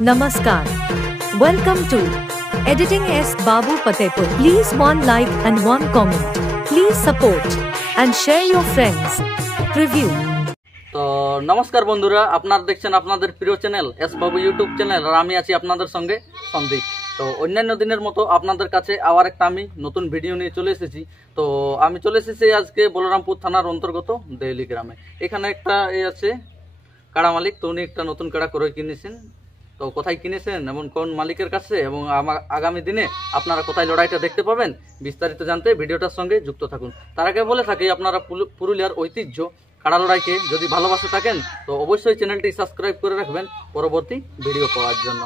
Namaskar. Welcome to Editing S. Babu Patepur. Please one like and one comment. Please support and share your friends. Preview. তো নমস্কার বন্ধুরা, আপনারা দেখছেন আপনাদের প্রিয় চ্যানেল এস বাবু YouTube channel, আর আমি আছি আপনাদের সঙ্গে সন্দীপ। তো অন্যান্য দিনের মতো আপনাদের কাছে আবার একটা আমি নতুন ভিডিও নিয়ে চলে এসেছি। তো আমি চলে এসেছি আজকে বলরামপুর থানার অন্তর্গত দেউলি গ্রামে। এখানে একটা আছে কাড়া মালিক, তো উনি একটা নতুন কাড়া করে কিনেছেন। তো কোথায় কিনেছেন এবং কোন মালিকের কাছে, এবং আগামী দিনে আপনারা কোথায় লড়াইটা দেখতে পাবেন, বিস্তারিত জানতে ভিডিওটার সঙ্গে যুক্ত থাকুন। তার আগে বলে থাকি, আপনারা পুরুলিয়ার ঐতিহ্য কাড়া লড়াইকে যদি ভালোবাসে থাকেন তো অবশ্যই চ্যানেলটি সাবস্ক্রাইব করে রাখবেন পরবর্তী ভিডিও পাওয়ার জন্য।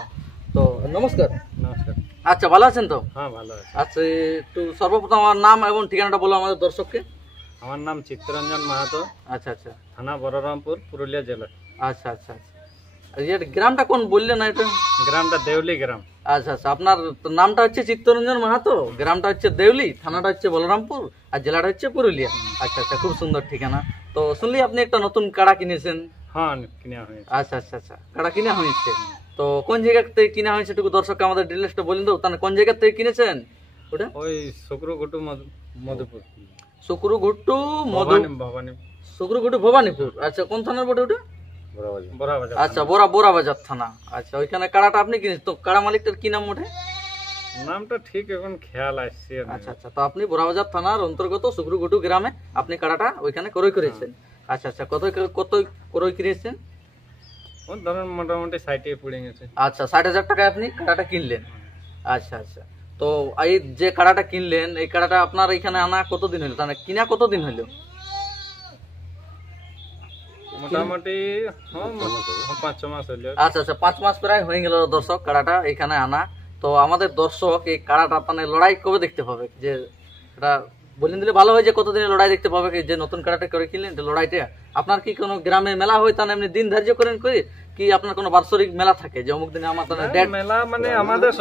তো নমস্কার। নমস্কার। আচ্ছা, ভালো আছেন তো? হ্যাঁ, ভালো আছি। আচ্ছা, একটু সর্বপ্রথম আমার নাম এবং ঠিকানাটা বলো আমাদের দর্শককে। আমার নাম চিত্তরঞ্জন মাহাতো। আচ্ছা আচ্ছা। থানা বলরামপুর, পুরুলিয়া জেলা। আচ্ছা আচ্ছা আচ্ছা। গ্রামটা কোন বললে না? এটা গ্রামটা দেউলি গ্রাম। আচ্ছা আচ্ছা। আপনার নামটা হচ্ছে চিত্তরঞ্জন মাহাতো, গ্রামটা হচ্ছে দেউলি, থানাটা হচ্ছে বলরামপুর, আর জেলাটা হচ্ছে পুরুলিয়া। আচ্ছা আচ্ছা, খুব সুন্দর ঠিকানা। তো শুনলি আপনি একটা নতুন কাড়া কিনেছেন? হ্যাঁ, কিনা হয়েছে। আচ্ছা আচ্ছা আচ্ছা, কাড়া কিনা হয়েছে। তো কোন জায়গা থেকে কিনা হয়েছে একটু দর্শককে আমাদের ডিটেইলসটা বলেন দাও। তাহলে কোন জায়গা থেকে কিনেছেন ওটা? ওই শুক্রঘুটু মধুপুর। শুক্রঘুটু ভবানী। শুক্রঘুটু ভবানীপুর। আচ্ছা, কোন থানার বটে ওটা? বড়াবাজার। আচ্ছা, বোরাবাজার থানা। আচ্ছা, ওইখানে কাড়াটা আপনি কিনেছেন। তো কাড়া মালিকটার কি নাম ওঠে? নামটা ঠিক এখন খেয়াল আসছে না। আচ্ছা আচ্ছা। তো আপনি বোরাবাজার থানার অন্তর্গত শুক্রঘুটু গ্রামে আপনি কাড়াটা ওইখানে ক্রয় করেছেন। আচ্ছা আচ্ছা। কত ক্রয় করেছেন? ও ধরুন মোটামুটি 60 পড়ে গেছে। আচ্ছা, 60,000 টাকায় আপনি কাড়াটা কিনলেন। আচ্ছা আচ্ছা। তো এই যে কাড়াটা কিনলেন, এই কাড়াটা আপনার এখানে আনা কতদিন হলো, তাহলে কিনা কতদিন হলো? মোটামুটি 5-6 মাস হলো। আচ্ছা আচ্ছা, 5 মাস প্রায় হয়ে গেল দর্শক কাড়াটা এখানে আনা। তো আমাদের দর্শক এই কাড়াটা মানে লড়াই কবে দেখতে পাবে, যে এটা বলে দিলে ভালো হয়, যে কতদিনে লড়াই দেখতে পাবে, যে নতুন কাড়াটা করে কিনলেন লড়াইটা। আপনার কি কোনো গ্রামে মেলা হয়, তাহলে এমনি দিন ধার্য করেন কি আপনার কোনো বাৎসরিক মেলা থাকে যে অমুক দিনে আমার মেলা? মানে আমাদের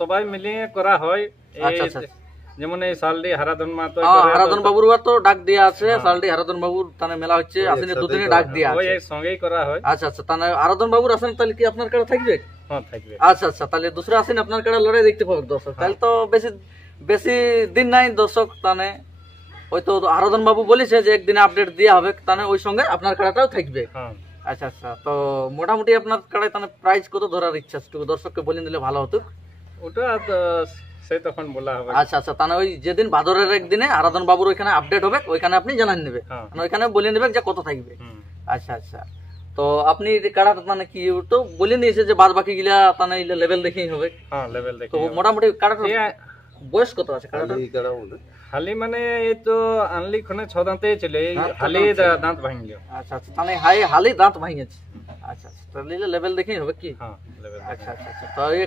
সবাই মিলিয়ে করা হয়। আচ্ছা আচ্ছা। যেমন এই সালডি হারাধন মাহাতো, হারাধন বাবুর তো ডাক দিয়া আছে। সালডি হারাধন বাবুর তানে মেলা হচ্ছে, আসলে দুদিনে ডাক দিয়া আছে, ওই একসঙ্গেই করা হয়। আচ্ছা আচ্ছা। তাহলে হারাধন বাবুর আসেন, তাহলে কি আপনার কাড়া থাকবে? হ্যাঁ, থাকবে। আচ্ছা আচ্ছা। তাহলে দুসরা আসেন আপনার কাড়া লড়াই দেখতে পাবেন দর্শক। তাহলে তো বেশি দিন নাই দর্শক। তানে ওই তো হারাধন বাবু বলেছে যে একদিনে আপডেট দেওয়া হবে, তাহলে ওই সঙ্গে আপনার কাড়াটাও থাকবে। আচ্ছা আচ্ছা। তো মোটামুটি আপনার কাড়ায় তাহলে প্রাইস কত ধরার ইচ্ছা, একটু দর্শককে বলে দিলে ভালো হতো। ওটা সেই তখন বলা হবে। আচ্ছা আচ্ছা। তাহলে ওই যেদিন ভাদরের একদিনে আরাধন বাবুর ওইখানে আপডেট হবে, ওইখানে আপনি জানান নেবে, ওইখানে বলে নেবে যে কত থাকবে। আচ্ছা আচ্ছা। তো আপনি কাড়াটা মানে কি তো বলে নিয়েছে যে বাদ বাকি গিলা তাহলে লেভেল দেখেই হবে। হ্যাঁ, লেভেল দেখে। তো মোটামুটি কাড়াটা বয়স কত আছে কাড়াটা? হালি মানে এই তো আনলি খনে 6 দাঁতেই ছিল, এই হালি দাঁত ভাঙলো। আচ্ছা আচ্ছা। তাহলে হালি দাঁত ভাঙেছে। আচ্ছা আচ্ছা। তাহলে লেভেল দেখেই হবে কি? হ্যাঁ, লেভেল। আচ্ছা আচ্ছা আচ্ছা। তো এই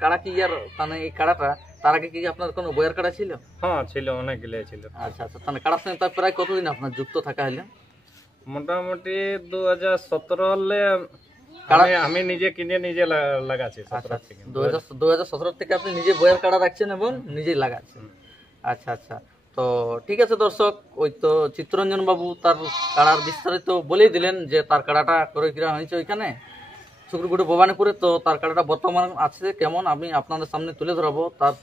কাড়া কি আর তাহলে এই কাড়াটা তার আগে কি আপনার কোনো বইয়ের কাড়া ছিল? হ্যাঁ, ছিল, অনেকগুলো ছিল। আচ্ছা আচ্ছা। তাহলে কাড়ার সঙ্গে তার প্রায় কতদিন আপনার যুক্ত থাকা হলো? মোটামুটি 2017 হলে আমি নিজে কিনে নিজে লাগাচ্ছি। 2017 থেকে আপনি নিজে বইয়ের কাড়া রাখছেন এবং নিজেই লাগাচ্ছেন। আচ্ছা আচ্ছা। তো ঠিক আছে দর্শক, ওই তো চিত্তরঞ্জন বাবু তার কাড়ার বিস্তারিত বলেই দিলেন যে তার কাড়াটা করে কিনা হয়েছে ওইখানে শুক্রঘুটু ভবানীপুরে। তো তার কাড়াটা বর্তমান আছে কেমন আমি আপনাদের সামনে তুলে ধরাবো। তার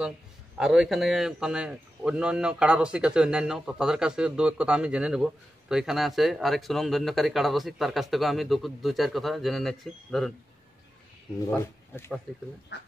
আরও এখানে মানে অন্য কাড়া রসিক আছে অন্যান্য, তো তাদের কাছে দু এক কথা আমি জেনে নেব। তো এখানে আছে আরেক সুনাম ধন্যকারী কাড়া রসিক, তার কাছ থেকে আমি দু চার কথা জেনে নিচ্ছি। ধরুন।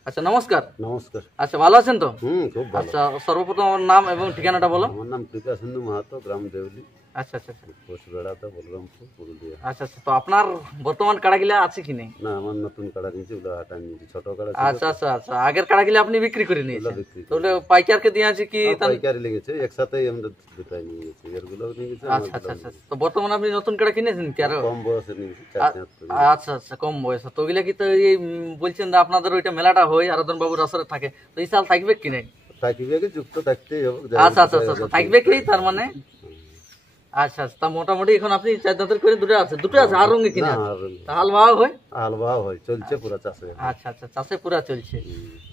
আচ্ছা, নমস্কার। নমস্কার। আচ্ছা, ভালো আছেন তো? খুব ভালো। আচ্ছা, সর্বপ্রথম আমার নাম এবং ঠিকানাটা বলো। আমার নাম কৃপা সিন্ধু মাহাতো, গ্রাম দেউলি। আচ্ছা আচ্ছা আচ্ছা। পোস্ট বেড়াতে বলরামপুর, পুরুলিয়া। আচ্ছা আচ্ছা। তো আপনার বর্তমান কাড়াগিলা আছে কি নেই? না, আমার নতুন কাড়া নিয়েছি, ওগুলো হাটা নিয়েছি, ছোট কাড়া। আচ্ছা আচ্ছা আচ্ছা। আগের কাড়াগিলা আপনি বিক্রি করে নিয়েছেন? তো পাইকারকে দিয়ে আছে কি? পাইকারি লেগেছে, একসাথেই আমরা দুটাই নিয়ে গেছি, এরগুলো নিয়ে গেছি। আচ্ছা আচ্ছা আচ্ছা। তো বর্তমানে আপনি নতুন কাড়া কিনেছেন কি আরো? কম বয়সে নিয়েছি। আচ্ছা আচ্ছা, কম বয়সে। তো ওগুলা কি তো এই বলছেন যে আপনাদের ওইটা মেলাটা হয় আরাধন বাবুর আসরে থাকে, তো এই সাল থাকবে কি নেই? থাকবে কি, যুক্ত থাকতেই হবে। আচ্ছা আচ্ছা আচ্ছা। থাকবে কি তার মানে? আচ্ছা আচ্ছা। তা মোটামুটি এখন আপনি 4 দাঁতের করে দুটো আছে আর রঙে কিনে হাল বাওয়া হয়? হাল বাওয়া হয়, চলছে পুরা চাষে। আচ্ছা আচ্ছা, চাষে পুরা চলছে।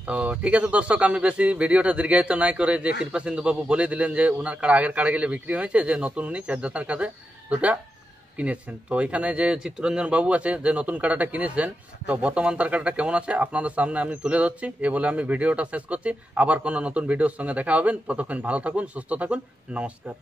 তো ঠিক আছে দর্শক, আমি বেশি ভিডিওটা দীর্ঘায়িত নাই করে, যে কৃপা সিন্ধু বাবু বলে দিলেন যে উনার কাড়া আগের কাড়া গেলে বিক্রি হয়েছে, যে নতুন উনি 4 দাঁতের কাছে দুটা কিনেছেন। তো এখানে যে চিত্তরঞ্জন বাবু আছে যে নতুন কাড়াটা কিনেছেন, তো বর্তমান তার কাড়াটা কেমন আছে আপনাদের সামনে আমি তুলে ধরছি। এ বলে আমি ভিডিওটা শেষ করছি। আবার কোনো নতুন ভিডিওর সঙ্গে দেখা হবেন। ততক্ষণ ভালো থাকুন, সুস্থ থাকুন, নমস্কার।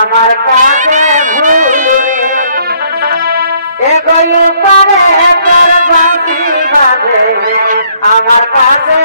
আমার কাছে ভুলবে এগোই পারে তোর বাঁশি বাজে আমার কাছে